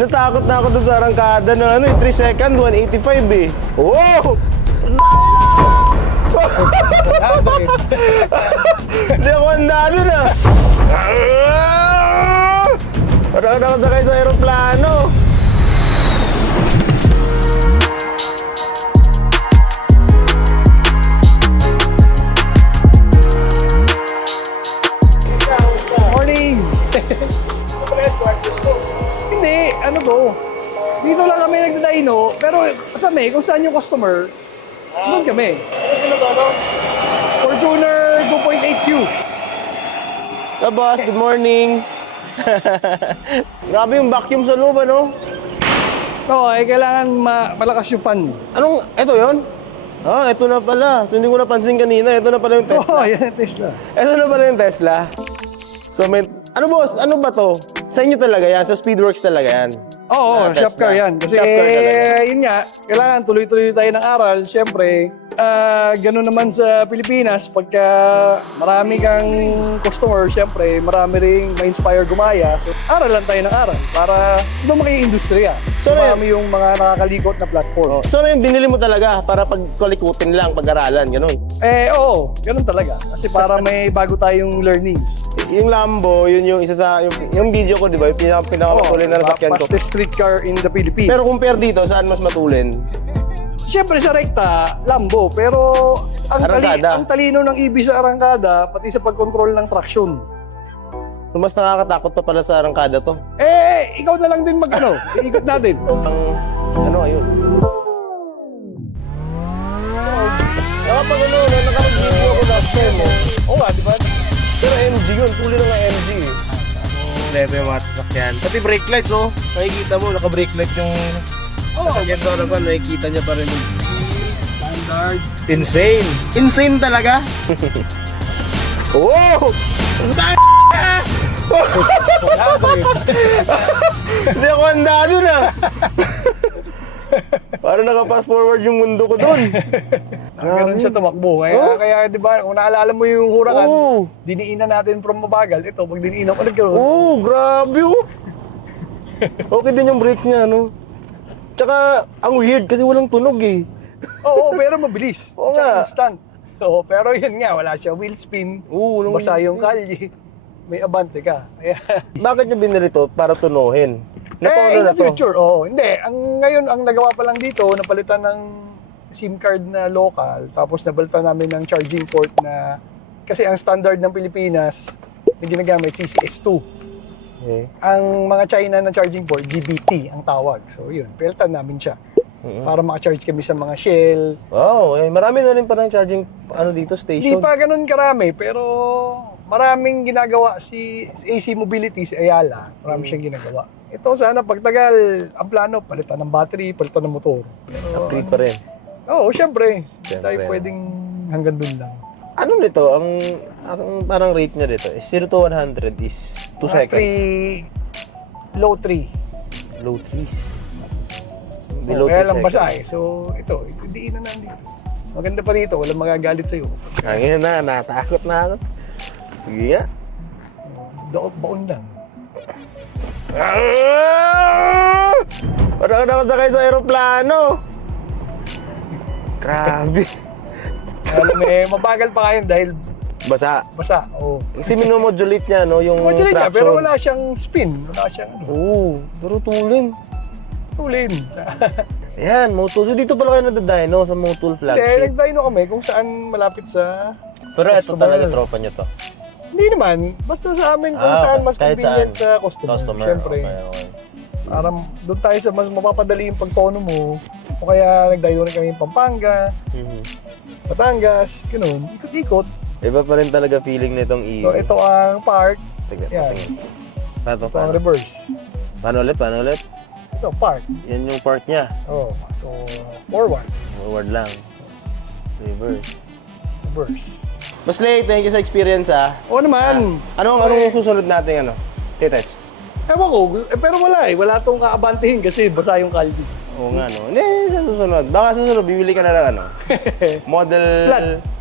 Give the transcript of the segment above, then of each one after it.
Natakot na ako doon sa arangkada na ano, 3 second, 185 eh. Wow! Hindi ako handa doon ah. Parang nakasakay sa aeroplano. Morning! Hindi, ano to? Dito lang kami nagdadino, pero kasama kung saan yung customer, doon kami. Fortuner 2.8Q. Hello boss, good morning. Grabe yung vacuum sa loob, ano? Oo, kailangan malakas yung fan. Anong, eto yon? Ah, eto na pala. So hindi ko napansin kanina, eto na pala yung Tesla. Oo, yan Tesla. Eto na pala yung Tesla. So may, ano boss, ano ba to? Sa inyo talaga yan? Sa Speedworks talaga yan? Oo, shop car yan. Kasi Shop car talaga. yun nga, kailangan tuloy-tuloy tayo ng aral. Siyempre, ganun naman sa Pilipinas, pagka marami kang customer, siyempre, marami ring ma-inspire gumaya. So, aral lang tayo ng aral para lumaki yung industriya. So, Marami yung mga nakakalikot na platform. So ano yung binili mo talaga para pagkalikutin lang, pag-aralan, ganun? Oo, ganun talaga. Kasi para may bago tayong learnings. Yung Lambo, yun yung isa sa, yung video ko, di ba? Yung pinakamatulin na nasakyan ko. Fastest street car in the Philippines. Pero compare dito, saan mas matulin? Siyempre sa rekta, Lambo, pero Arangkada. ang talino ng EV sa arangkada, pati sa pag-control ng traction. So mas nakakatakot pa pala sa arangkada to. Ikaw na lang din mag-ano, iikot natin. Ano, ayun. Nakapag ano, nakapag-video ako last time eh. Oo nga, di ba? Pero MG yun, tuloy na nga MG eh. Kompleto yung mga sasakyan. Pati brake lights oh, nakikita mo, naka-brake lights yung sasakyan ko naman, nakikita niya pa rin yung Standard. insane! Insane talaga! Wow! Ang Hindi ako handa dun ah! Parang naka-fast forward yung mundo ko dun. Ganun siya tumakbo. Kaya di ba, kung naalala mo yung hurakan, diniinan natin from mabagal. Ito, pag diniinan ko nagkaroon. Grabe oh! Okay din yung brakes niya, no? Tsaka, ang weird kasi walang tunog eh. Oo, pero mabilis. Oo Tsaka nga. instant. Oo, pero yun nga, wala siya wheel spin. Walang Basa wheel yung spin. kalye. May abante ka. Kaya, Bakit nyo binili to? Para tunuhin? in Napaano na the to? future, hindi. Ngayon, ang nagawa pa lang dito, napalitan ng SIM card na local, tapos napalitan namin ng charging port na, kasi ang standard ng Pilipinas na ginagamit, CCS2. Okay. Ang mga China na charging port, GBT ang tawag. So yun, palitan namin siya. Para maka-charge kami sa mga Shell. Wow, marami na rin parang charging dito, Hindi station. pa ganun karami, pero maraming ginagawa si AC Mobility, si Ayala. Marami siyang ginagawa. Ito sana pagtagal, ang plano, palitan ng battery, palitan ng motor. Pero, Upgrade pa rin. Oo, syempre. Hindi Syempre. tayo pwedeng hanggang dun lang. Ano nito? Ang parang rate niya dito is 0 to 100 is 2 seconds. Low 3. Low 3s. Kaya lang basa eh. So, ito, diinan na dito. Maganda pa dito, walang magagalit sa'yo. Hangin na, natakot na ako. Sige nga. Baon lang. Parang nakasakay sa aeroplano. Grabe. Alam mabagal pa ngayon dahil Basa. basa. Oo. Kasi minomodulate niya, no? Yung Modulate niya, traction. pero wala siyang spin. Wala siyang ano. Oo, pero tulin. Tulin. Ayan, Motul. So dito pala kayo nadadino sa Motul Hindi, flagship. nagdino kami kung saan malapit sa... Pero ito talaga tropa niyo to. Hindi naman. Basta sa amin kung saan mas kahit convenient saan. sa customer. Customer, Siyempre. okay. Para doon tayo sa mas mapapadali yung pagtono mo. O kaya nagdino rin kami yung Pampanga, Batangas, ganoon. Ikot-ikot. Iba pa rin talaga feeling nitong EV. So ito ang park. Sige, Yan. sige. Paano, Ito ang reverse. Paano ulit? Ito, park. Yan yung part niya. Oh, so forward. Forward lang. Reverse. Reverse. Mas late, thank you sa experience ah. Oo naman. Anong susunod natin titest? Ewan ko, pero wala eh. Wala tong kaabantihin kasi basa yung kaldi. Oo nga, no? Hindi, sa susunod. Baka sa susunod, bibili ka na ng ano? Model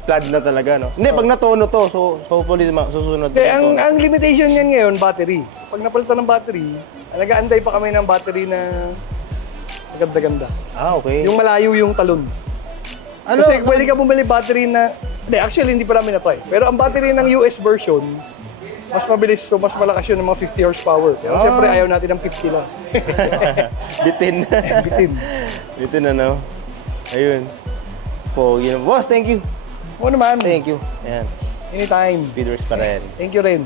plaid na talaga, no? Hindi, pag natono to, so hopefully susunod. Hindi, ang limitation niyan ngayon, battery. Pag napalitan ng battery, nag-aantay pa kami ng battery na maganda-ganda. Ah, okay. Yung malayo yung talon. Ano? Kasi pwede ka bumili battery na... Hindi, actually hindi pa namin na eh. Pero ang battery ng US version, mas mabilis, so mas malakas yun ng mga 50 horsepower. Pero syempre ayaw natin ng 50 lang. Bitin. Bitin. Bitin na, no? Ayun. Po, yun. Boss, thank you. Oo naman. Thank you. Ayan. Anytime. Speeders pa rin. Thank you rin.